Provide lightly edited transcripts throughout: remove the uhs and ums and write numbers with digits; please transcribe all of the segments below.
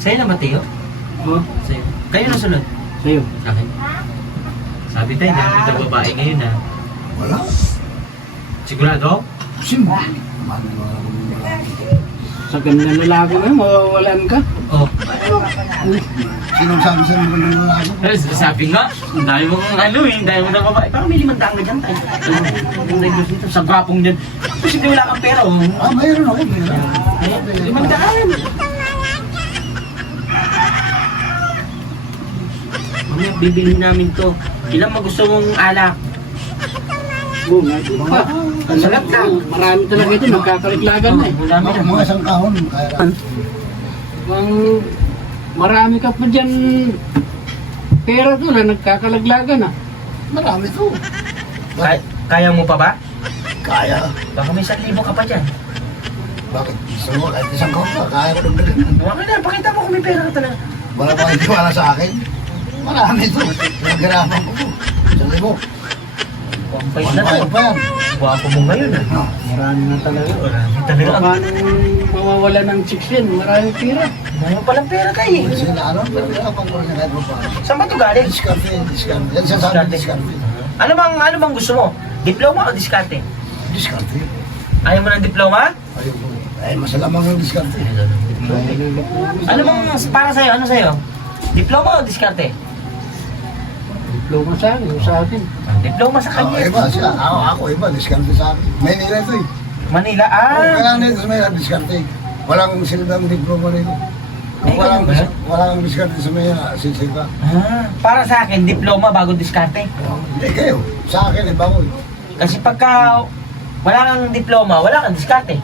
Sa'yo na ba, Teo? Oh, Sa'yo. Kayo na sunod. sa'yo. Akin. Sabi tayo, dami ito babae ngayon ha. Wala. Sigurado? Simba. Sa ganda lalaki mo, mawawalan ka. Oh. Sinong sabi sa mga ng lalaki? Sabi nga, ang dami mo kong ano eh, ang dami mo na babae. Parang may 500 ka dyan tayo. Ang negos dito, sa gwapong dyan. Kasi wala kang pera oh. Ah, mayroon ako. Mayroon. Ayun, 500. Mamaya, bibili namin to. Ilan mo gusto mong alak? Boom, natin pa. Ang sarap na. Marami talaga ito, nagkakaliglagan na eh. Marami na. Mga isang kahon. Kaya Marami ka pa dyan pera to na nagkakalaglagan ah. marami to. Kaya mo pa ba? Kaya. Baka may 1,000 ka pa dyan. Bakit? Gusto mo kahit isang kahon pa. Kaya ko dagdagan. Wala na, pakita mo kung may pera ka talaga. Wala pa kayo tiwala sa akin. Marami to. Nagaraman ko to. 1,000. 1.5 na to. 1,500 pa yan. Gwapo mo ngayon ah. No. Marami na talaga. Marami talaga. Paano mawawala ng chicks yan? Marami pera. Dami mo palang pera kayo eh. Kasi na ano, pero nakapang ko rin kahit mo pa. Saan ba ito galing? Diskarte, diskarte. Yan siya sabi, diskarte. Ano bang gusto mo? Diploma o diskarte? Diskarte. Ayaw mo ng diploma? Ayaw ko. Ay, masalamang yung diskarte. Ano bang para sa'yo? Ano sa'yo? Diploma o diskarte? Diploma sa akin, yung sa akin. Diploma sa Ako, kanya. iba siya. Ako iba, diskarte sa akin. May nila ito eh. Manila, Kailangan nito sa may diskarte. Walang silbang diploma nito. Ay, ganun ba? Walang diskarte sa may sisilba. Para sa akin, diploma bago diskarte. Hindi kayo. Sa akin, iba ko eh. Kasi pagka wala kang diploma, wala kang diskarte.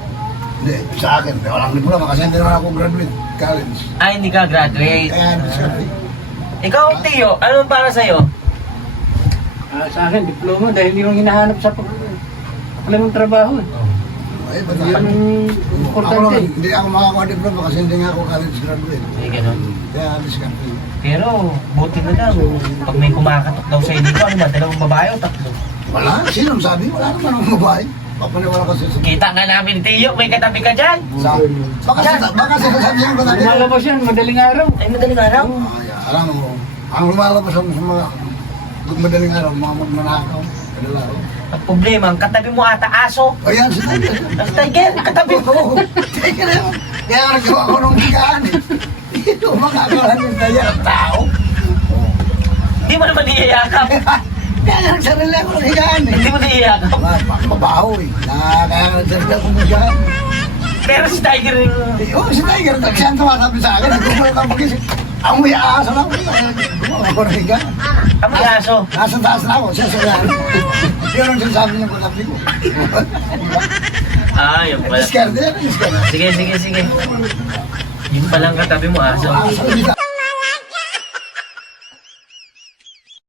Hindi, sa akin, walang diploma kasi hindi naman ako graduate college. Hindi ka graduate. Kaya diskarte. Ikaw, Tio, ano para sa'yo? Sa akin, diploma dahil yung hinahanap sa ng trabaho eh. Ay, ba't Yan ang Ako importante. naman, hindi ako makakuha diploma kasi hindi nga ako college graduate. Ay, ganun. Kaya diskarte. Pero, buti na lang. Pag may kumakatok daw sa'yo dito, ano ba? 2 babae o 3? Wala, sinong sabi? Wala naman akong babae. Papaniwala kasi sa... Kita nga namin, Tio, may katabi ka dyan. Baka sinasabihan ko natin. Lumalabas yan, madaling araw. Ay, madaling araw. Alam mo, ang lumalabas sa mga madaling araw, mga magnanakaw. Kadalaro. Ang problema, ang katabi mo ata aso. Ayan, si Tiger. Ang tiger, katabi mo. Oo, Tiger yun. Kaya nagawa ko nung higaan eh. Ito, makakala ng kaya ang tao. Hindi mo naman iyayakap. Kaya nagsarili ako ng higaan eh. Hindi mo iyayakap. Mabaho eh. Kaya nagsarili ako ng higaan. Pero si tiger yung... Oo, si Tiger, siya ang tumasabi sa akin. Nagkumul ka magising. Ang may aasa lang. Gumawa ko ng higaan. Amoy aso. Nasa taas na ako, siya sa yan. Yun ang sinasabi niya katabi ko. Yun pala. Diskarte yan, diskarte. Sige. Yun palang katabi mo aso. Aasa, hindi ka